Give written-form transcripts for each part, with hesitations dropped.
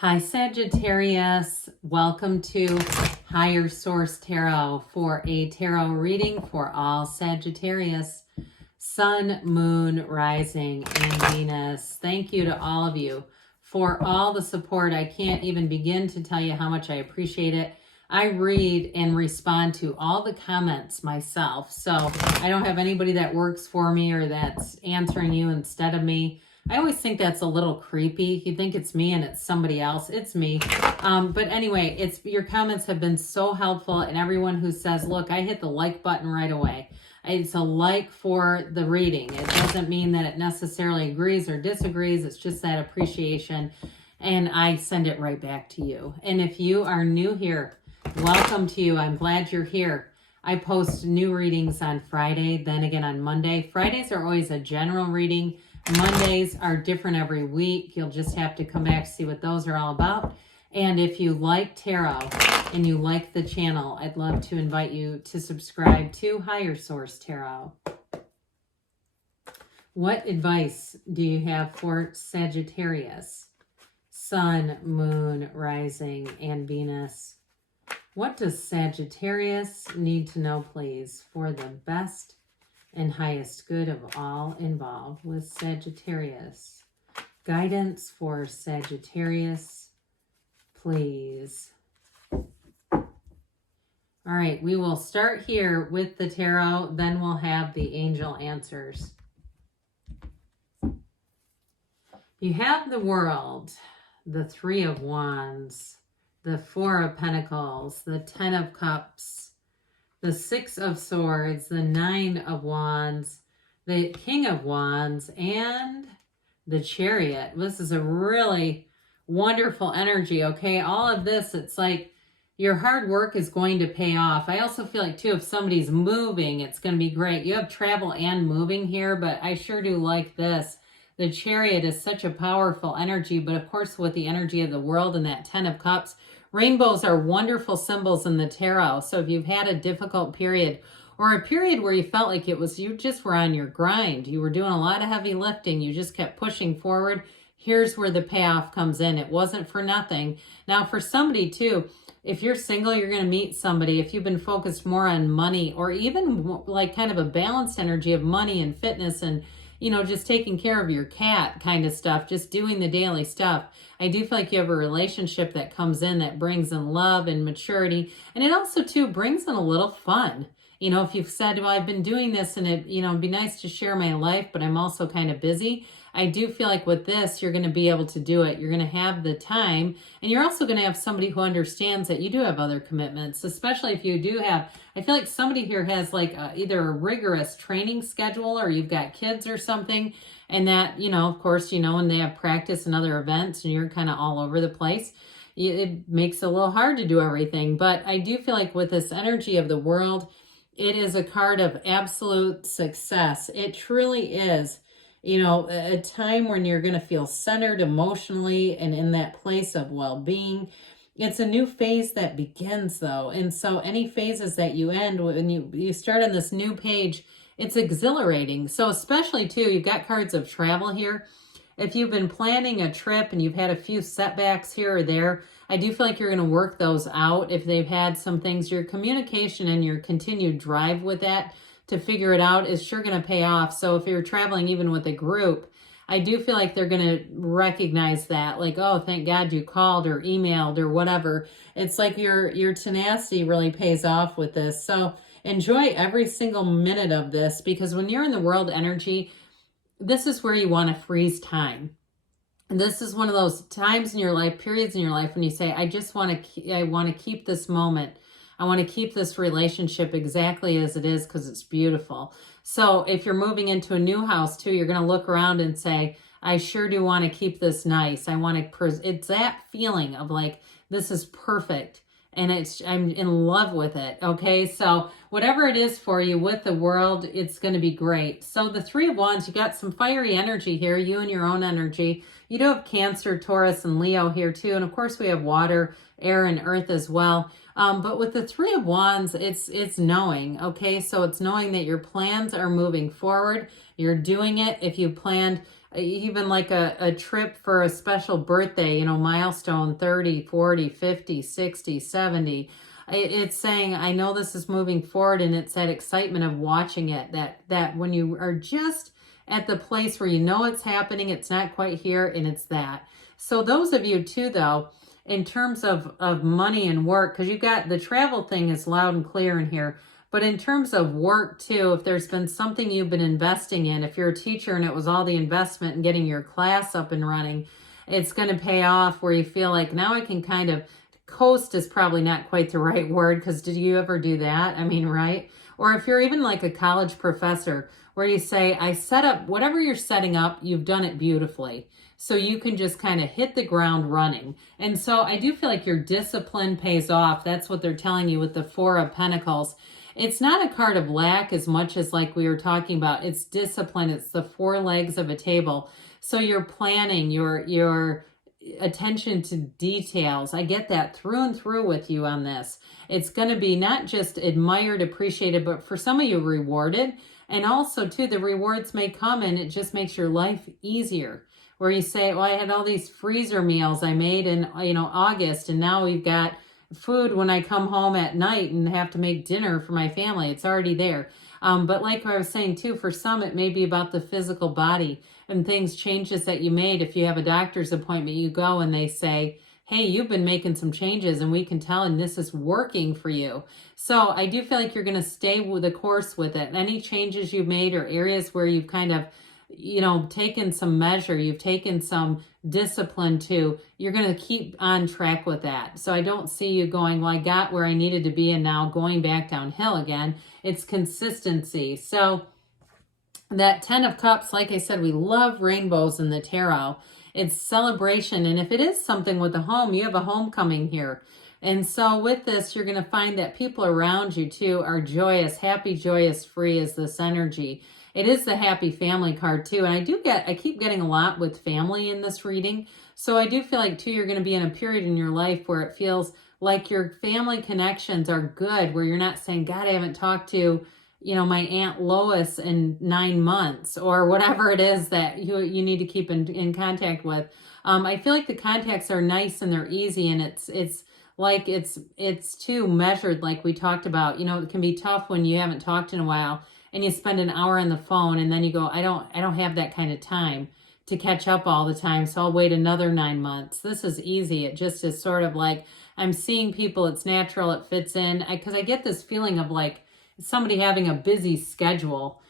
Hi, Sagittarius. Welcome to Higher Source Tarot for a tarot reading for all Sagittarius, Sun, Moon, Rising, and Venus. Thank you to all of you for all the support. I can't even begin to tell you how much I appreciate it. I read and respond to all the comments myself, so I don't have anybody that works for me or that's answering you instead of me. I always think that's a little creepy. You think it's me and it's somebody else. It's me. But anyway, your comments have been so helpful, and everyone who says, look, I hit the like button right away. It's a like for the reading. It doesn't mean that it necessarily agrees or disagrees. It's just that appreciation, and I send it right back to you. And if you are new here, welcome to you. I'm glad you're here. I post new readings on Friday, then again on Monday. Fridays are always a general reading. Mondays are different every week. You'll just have to come back to see what those are all about. And if you like tarot and you like the channel, I'd love to invite you to subscribe to Higher Source Tarot. What advice do you have for Sagittarius, Sun, Moon, Rising, and Venus? What does Sagittarius need to know, please, for the best and highest good of all involved with Sagittarius? Guidance for Sagittarius, please. All right, we will start here with the tarot, then we'll have the angel answers. You have the World, the Three of Wands, the Four of Pentacles, the Ten of Cups, the Six of Swords, the Nine of Wands, the King of Wands, and the Chariot. This is a really wonderful energy, okay? All of this, it's like your hard work is going to pay off. I also feel like, too, if somebody's moving, it's going to be great. You have travel and moving here, but I sure do like this. The Chariot is such a powerful energy, but of course, with the energy of the World and that Ten of Cups, rainbows are wonderful symbols in the tarot. So if you've had a difficult period or a period where you felt like you just were on your grind, you were doing a lot of heavy lifting, you just kept pushing forward, here's where the payoff comes in. It wasn't for nothing. Now for somebody too, if you're single, you're going to meet somebody. If you've been focused more on money or even like kind of a balanced energy of money and fitness and just taking care of your cat kind of stuff, just doing the daily stuff, I do feel like you have a relationship that comes in that brings in love and maturity. And it also, too, brings in a little fun. If you've said, well, I've been doing this and it'd be nice to share my life, but I'm also kind of busy. I do feel like with this, you're going to be able to do it. You're going to have the time, and you're also going to have somebody who understands that you do have other commitments, especially if you do have, I feel like somebody here has like either a rigorous training schedule or you've got kids or something, and that, of course, when they have practice and other events and you're kind of all over the place, it makes it a little hard to do everything. But I do feel like with this energy of the World, it is a card of absolute success. It truly is. A time when you're going to feel centered emotionally and in that place of well-being. It's a new phase that begins, though. And so any phases that you end, when you start on this new page, it's exhilarating. So especially, too, you've got cards of travel here. If you've been planning a trip and you've had a few setbacks here or there, I do feel like you're going to work those out. If they've had some things, your communication and your continued drive with that to figure it out is sure going to pay off. So if you're traveling even with a group, I do feel like they're going to recognize that, like, oh, thank God you called or emailed or whatever. It's like your tenacity really pays off with this. So enjoy every single minute of this, because when you're in the World energy, this is where you want to freeze time. And this is one of those times in your life, periods in your life, when you say, I want to keep this moment. I want to keep this relationship exactly as it is because it's beautiful. So if you're moving into a new house too, you're going to look around and say, I sure do want to keep this nice. It's that feeling of like, this is perfect. And I'm in love with it. Okay. So whatever it is for you with the World, it's going to be great. So the Three of Wands, you got some fiery energy here, you and your own energy. You do have Cancer, Taurus, and Leo here too. And of course we have water, air, and earth as well. But with the Three of Wands, it's knowing, okay? So it's knowing that your plans are moving forward. You're doing it. If you planned even like a trip for a special birthday, milestone 30, 40, 50, 60, 70. It's saying, I know this is moving forward, and it's that excitement of watching it, that when you are just at the place where you know it's happening, it's not quite here, and it's that. So those of you too, though, in terms of money and work, because you've got the travel thing is loud and clear in here, but in terms of work too, if there's been something you've been investing in, if you're a teacher and it was all the investment in getting your class up and running, it's going to pay off where you feel like now I can kind of coast is probably not quite the right word, because did you ever do that? I mean, right? Or if you're even like a college professor where you say, I set up whatever you're setting up, you've done it beautifully. So you can just kind of hit the ground running. And so I do feel like your discipline pays off. That's what they're telling you with the Four of Pentacles. It's not a card of lack as much as like we were talking about. It's discipline. It's the four legs of a table. So you're planning, your attention to details. I get that through and through with you on this. It's going to be not just admired, appreciated, but for some of you rewarded. And also too, the rewards may come and it just makes your life easier. Where you say, well, I had all these freezer meals I made in, August, and now we've got food when I come home at night and have to make dinner for my family. It's already there. But like I was saying too, for some, it may be about the physical body and changes that you made. If you have a doctor's appointment, you go and they say, hey, you've been making some changes and we can tell, and this is working for you. So I do feel like you're going to stay with the course with it. Any changes you've made or areas where you've kind of taken some measure, you've taken some discipline too, you're going to keep on track with that. So I don't see you going, well, I got where I needed to be and now going back downhill again. It's consistency. So that 10 of Cups, like I said, we love rainbows in the tarot. It's celebration. And if it is something with a home, you have a homecoming here. And so with this, you're going to find that people around you too are joyous, happy, joyous, free is this energy. It is the happy family card too. And I keep getting a lot with family in this reading. So I do feel like too, you're going to be in a period in your life where it feels like your family connections are good, where you're not saying, God, I haven't talked to, my Aunt Lois in 9 months, or whatever it is that you need to keep in contact with. I feel like the contacts are nice and they're easy, and it's like it's too measured, like we talked about. It can be tough when you haven't talked in a while and you spend an hour on the phone and then you go, I don't have that kind of time to catch up all the time, so I'll wait another 9 months. This is easy. It just is sort of like I'm seeing people, it's natural, it fits in, because I get this feeling of like somebody having a busy schedule.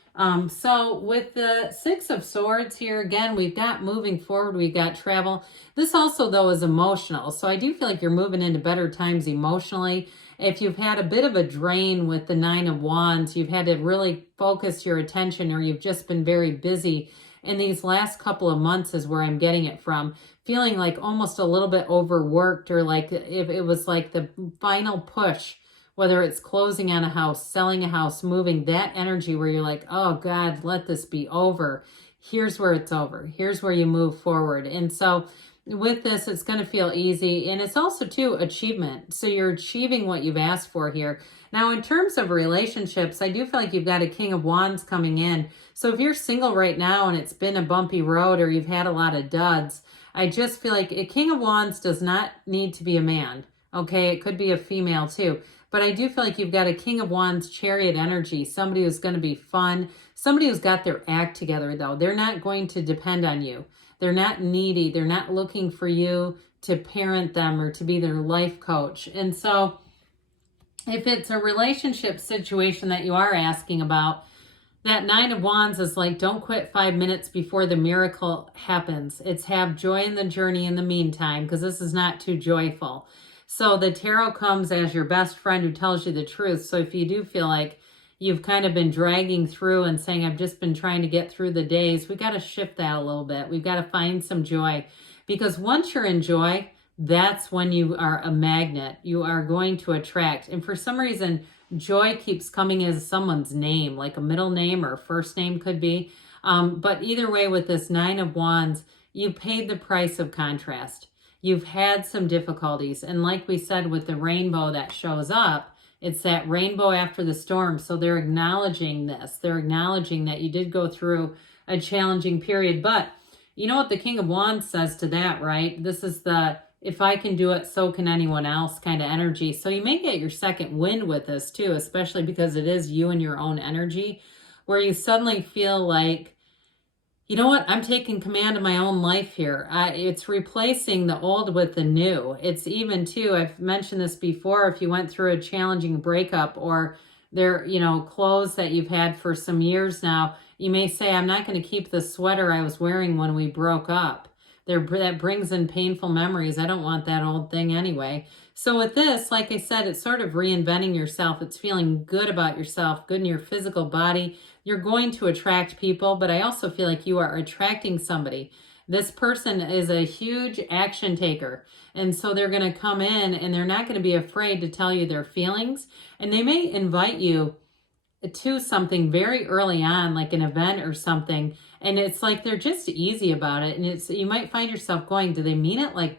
So with the Six of Swords here, again, we've got moving forward, we've got travel. This also, though, is emotional. So I do feel like you're moving into better times emotionally. If you've had a bit of a drain with the Nine of Wands, you've had to really focus your attention, or you've just been very busy. In these last couple of months is where I'm getting it from. Feeling like almost a little bit overworked, or like if it was like the final push, whether it's closing on a house, selling a house, moving, that energy where you're like, oh God, let this be over. Here's where it's over. Here's where you move forward. And so with this, it's going to feel easy. And it's also too achievement. So you're achieving what you've asked for here. Now, in terms of relationships, I do feel like you've got a King of Wands coming in. So if you're single right now and it's been a bumpy road, or you've had a lot of duds, I just feel like a King of Wands does not need to be a man. Okay, it could be a female too. But I do feel like you've got a King of Wands chariot energy, somebody who's going to be fun, somebody who's got their act together, though. They're not going to depend on you. They're not needy. They're not looking for you to parent them or to be their life coach. And so if it's a relationship situation that you are asking about, that Nine of Wands is like, don't quit 5 minutes before the miracle happens. It's have joy in the journey in the meantime, because this is not too joyful. So the tarot comes as your best friend who tells you the truth. So if you do feel like you've kind of been dragging through and saying, I've just been trying to get through the days, we got to shift that a little bit. We've got to find some joy, because once you're in joy, that's when you are a magnet. You are going to attract. And for some reason, joy keeps coming as someone's name, like a middle name or a first name could be. But either way, with this Nine of Wands, you paid the price of contrast. You've had some difficulties. And like we said, with the rainbow that shows up, it's that rainbow after the storm. So they're acknowledging this. They're acknowledging that you did go through a challenging period. But You know what the King of Wands says to that, right? This is the, if I can do it, so can anyone else kind of energy. So you may get your second wind with this too, especially because it is you and your own energy, where you suddenly feel like, you know what? I'm taking command of my own life here. It's replacing the old with the new. It's even too, I've mentioned this before, if you went through a challenging breakup or there, you know, clothes that you've had for some years now, you may say, I'm not going to keep the sweater I was wearing when we broke up. That brings in painful memories. I don't want that old thing anyway. So with this, like I said, it's sort of reinventing yourself. It's feeling good about yourself, good in your physical body. You're going to attract people, but I also feel like you are attracting somebody. This person is a huge action taker. And so they're going to come in and they're not going to be afraid to tell you their feelings. And they may invite you to something very early on, like an event or something, and it's like they're just easy about it, and it's, you might find yourself going, do they mean it like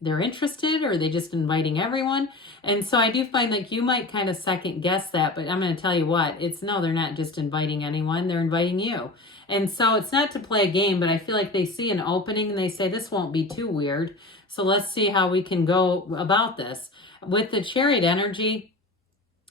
they're interested, or are they just inviting everyone? And so I do find like you might kind of second guess that, but I'm going to tell you what, it's no, they're not just inviting anyone, they're inviting you. And so it's not to play a game, but I feel like they see an opening and they say, this won't be too weird, so let's see how we can go about this. With the Chariot energy,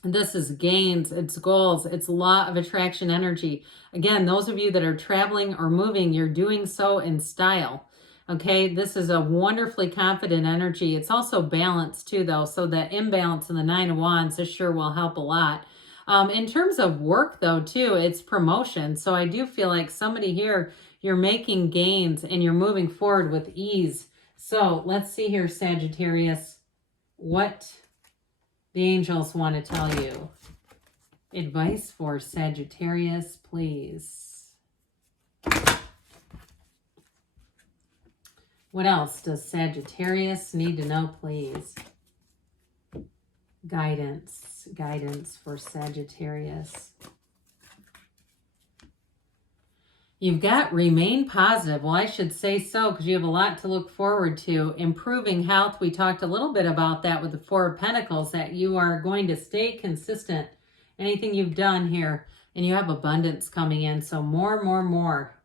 this is gains, it's goals, it's law of attraction energy. Again, those of you that are traveling or moving, you're doing so in style. Okay, this is a wonderfully confident energy. It's also balanced too, though. So that imbalance in the Nine of Wands, this sure will help a lot. In terms of work, though, too, it's promotion. So I do feel like somebody here, you're making gains and you're moving forward with ease. So let's see here, Sagittarius, what the angels want to tell you. Advice for Sagittarius, please. What else does Sagittarius need to know, please? Guidance for Sagittarius. You've got remain positive. Well, I should say so, because you have a lot to look forward to. Improving health. We talked a little bit about that with the Four of Pentacles, that you are going to stay consistent. Anything you've done here. And you have abundance coming in. So more.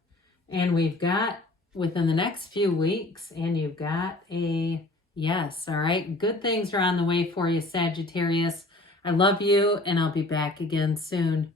And we've got within the next few weeks. And you've got a yes. All right. Good things are on the way for you, Sagittarius. I love you, and I'll be back again soon.